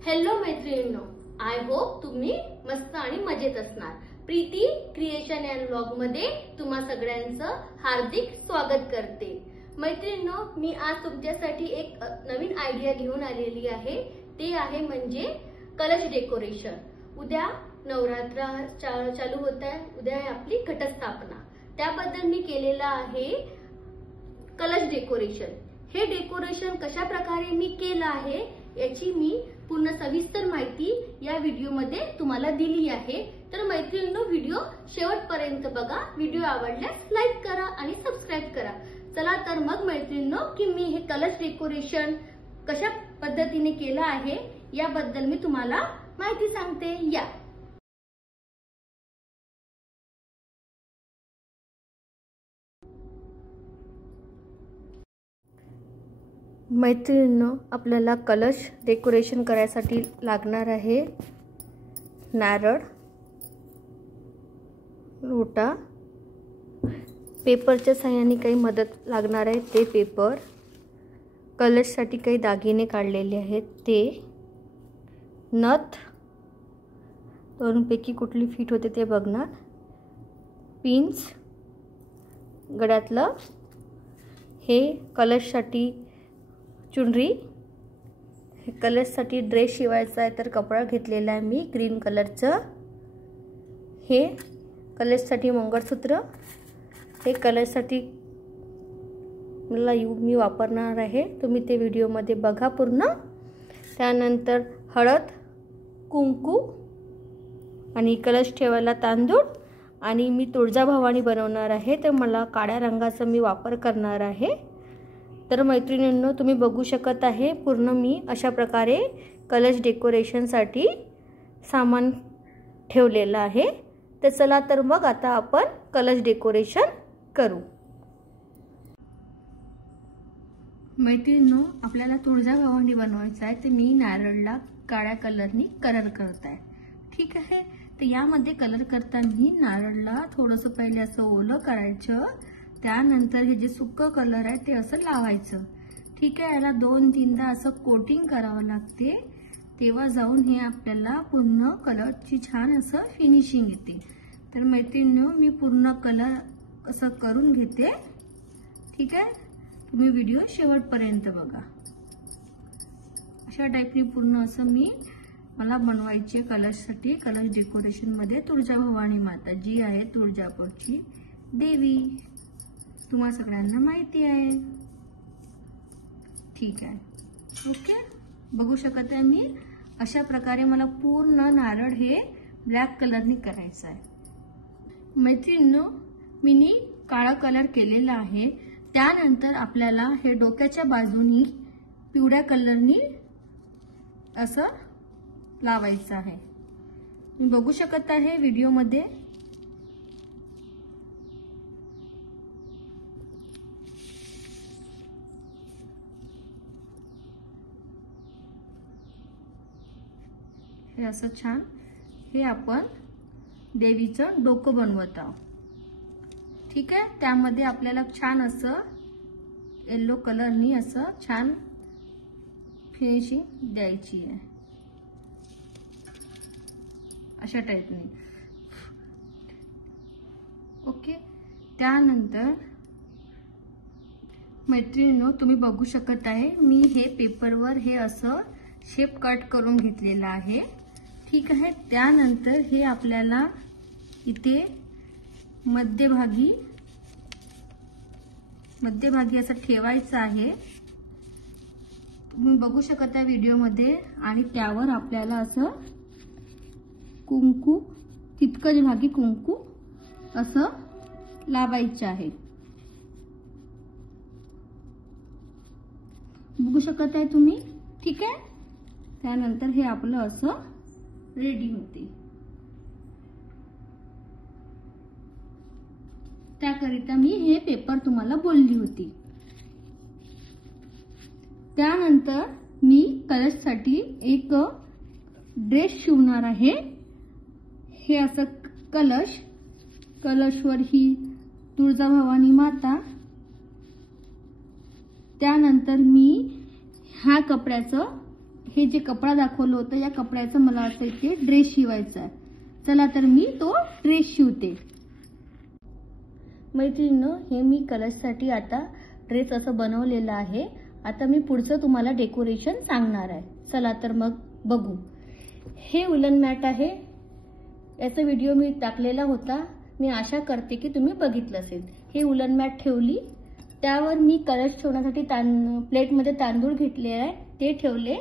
Hello मैत्रिणींनो, I hope तुम्ही मस्त आणि मजेत असणार। प्रीती क्रिएशन अँड व्लॉग मध्ये तुम्हा सगळ्यांचं हार्दिक स्वागत करते। मैत्रिणींनो, मी आज तुमच्यासाठी एक नवीन आयडिया घेऊन आलेली आहे। ते आहे म्हणजे कलश डेकोरेशन। उद्या नवरात्र चालू होत आहे, उद्या आपली घटस्थापना। त्याबद्दल मी केलेला आहे कलश डेकोरेशन। हे डेकोरेशन कशा प्रकारे मी केलं आहे याची मी पूर्ण सविस्तर माहिती या व्हिडिओ मध्ये तुम्हाला दिली आहे। तर मैत्रिणींनो, व्हिडिओ शेवटपर्यंत बघा। व्हिडिओ आवडल्यास लाईक करा आणि सबस्क्राइब करा। चला तर मग मैत्रिणींनो, की मी हे कलश डेकोरेशन कशा पद्धतीने केलं आहे याबद्दल मी तुम्हाला माहिती सांगते। या मैत्रिणींनो, आपल्याला कलश डेकोरेशन करायसाठी लागणार आहे नारळ, लोटा, पेपरच्या सहाय्याने काही मदत लागणार आहे ते पेपर, कलशसाठी काही दागिने काढलेले आहेत ते, नथ दोनपैकी कुठली फिट होते ते बघणार, पिन्स, गळ्यातलं हे कलशसाठी चुनरी, कलरसाठी ड्रेस शिवायचा आहे तर कपडा घेतलेला आहे मी ग्रीन कलरचं, हे कलरसाठी मंगळसूत्र, हे कलरसाठी मी वापरणार आहे। तुम्ही ते व्हिडिओमध्ये बघा पूर्ण। त्यानंतर हळद, कुंकू आणि कलश ठेवायला तांदूळ, आणि मी तुळजाभवानी बनवणार आहे तर मला काळ्या रंगाचा मी वापर करणार आहे। तर मैत्रिणींनो, तुम्ही बघू शकत आहे पूर्ण मी अशा प्रकारे कलश डेकोरेशनसाठी सामान ठेवलेलं आहे। तर चला तर मग आता आपण कलश डेकोरेशन करू। मैत्रिणींनो, आपल्याला तुळजाभवानी बनवायचं आहे तर मी नारळला काळ्या कलरनी कलर करत आहे। ठीक आहे, तर यामध्ये कलर करताना नारळला थोडंसं पहिले असं ओलं करायचं, त्यानंतर हे जे सुक्क कलर आहे ते असं लावायचं। ठीक आहे, याला 2-3दा असं कोटिंग करावं लागते, तेव्हा जाऊन हे आपल्याला पूर्ण कलरची छान असं फिनिशिंग येते। तर मैत्रिणींनो, मी पूर्ण कलर असं करून घेते। ठीक आहे, तुम्ही व्हिडिओ शेवटपर्यंत बघा। अशा टाईपने पूर्ण असं मला बनवायचे कलशसाठी। कलश डेकोरेशन मध्ये तुळजाभवानी माता जी आहे तुळजापूरची देवी, तुम्हाला सगळ्यांना माहिती आहे। ठीक आहे, ओके, बघू शकत आहे मी अशा प्रकारे मला पूर्ण नारळ हे ब्लॅक कलरनी करायचं आहे। मैत्रिणींनो, मी काळा कलर केलेला आहे। त्यानंतर आपल्याला हे डोक्याच्या बाजूनी पिवळ्या कलरनी असं लावायचं आहे। तुम्ही बघू शकत आहे व्हिडिओमध्ये। हे असं छान हे आपण देवीचं डोकं बनवत आहोत। ठीक आहे, त्यामध्ये आपल्याला छान असं येलो कलरनी असं छान फिनिशिंग द्यायची आहे अशा टाईपने। ओके, त्यानंतर मैत्रिणींनो, तुम्ही बघू शकत आहे मी हे पेपरवर हे असं शेप कट करून घेतलेला आहे। ठीक आहे, त्यानंतर हे आपल्याला इथे मध्यभागी असं ठेवायचं आहे। तुम्ही बघू शकता आहे व्हिडिओमध्ये। आणि त्यावर आपल्याला असं कुंकू, तितकंच भागी कुंकू असं लावायचं आहे। बघू शकत आहे तुम्ही। ठीक आहे, त्यानंतर हे आपलं असं रेडी होते। त्याकरिता मी हे पेपर तुम्हाला बोलली होती। त्यानंतर मी कलशसाठी एक ड्रेस शिवणार आहे। हे असं कलशवर ही तुळजाभवानी माता, त्यानंतर मी ह्या कपड्याचं हे जे कपडा दाखवलं होतं या कपड्याचं मला वाटतं इथे ड्रेस शिवायचा आहे. चला तर मी तो ड्रेस शिवते. मैत्रिणींनो, हे मी कलशसाठी आता ड्रेस असं बनवलेलं आहे. आता मी पुढचं तुम्हाला डेकोरेशन सांगणार आहे. चला तर मग बघू. हे उलन मॅट आहे. याचा व्हिडिओ मी टाकलेला होता. मी आशा करते की तुम्ही बघितलं असेल. हे उलन मॅट ठेवली, त्यावर मी कलश ठेवण्यासाठी प्लेटमध्ये तांदूळ घेतले आहे, ते ठेवले.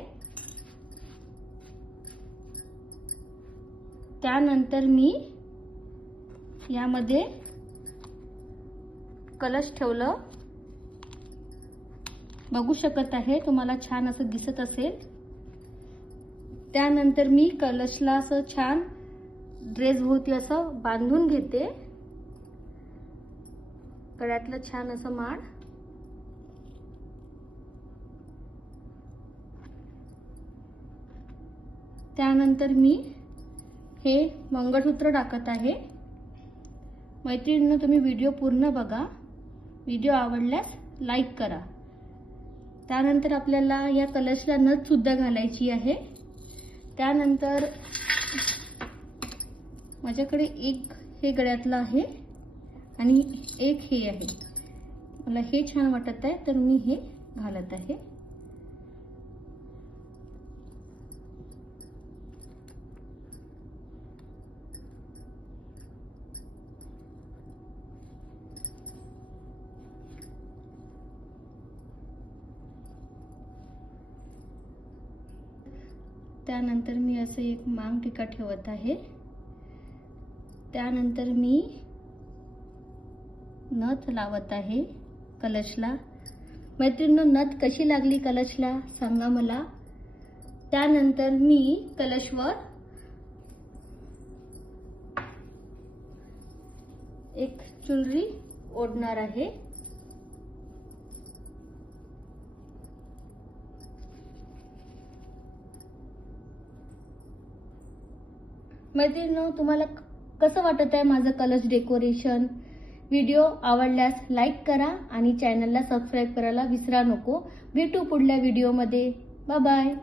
त्यानंतर मी यामध्ये कलश ठेवलं. बघू शकत आहे, तुम्हाला छान असं दिसत असेल. त्यानंतर मी कलशला असं छान ड्रेस भोवती असं बांधून घेते. गळ्यातलं छान असं माळ. त्यानंतर मी हे मंगळसूत्र टाकत आहे. मैत्रिणींनो, तुम्ही व्हिडिओ पूर्ण बघा. व्हिडिओ आवडल्यास लाईक करा. त्यानंतर आपल्याला या कलशला नथ सुद्धा घालायची आहे. त्यानंतर माझ्याकडे एक हे गळ्यातलं आहे आणि एक हे आहे. मला हे छान वाटत आहे तर मी हे घालत आहे. त्यानंतर मी असं एक मांग टिका ठेवत आहे. त्यानंतर मी नथ लावत आहे कलशला. मैत्रिणींनो, नथ कशी लागली कलशला सांगा मला. त्यानंतर मी कलशवर एक चुनरी ओढणार आहे. मैत्रिणींनो, तुम्हाला कसं वाटत आहे माझं कलश डेकोरेशन? व्हिडिओ आवडल्यास लाईक करा आणि चॅनलला सबस्क्राईब करायला विसरा नको. भेटू पुढल्या व्हिडिओमध्ये. Bye bye.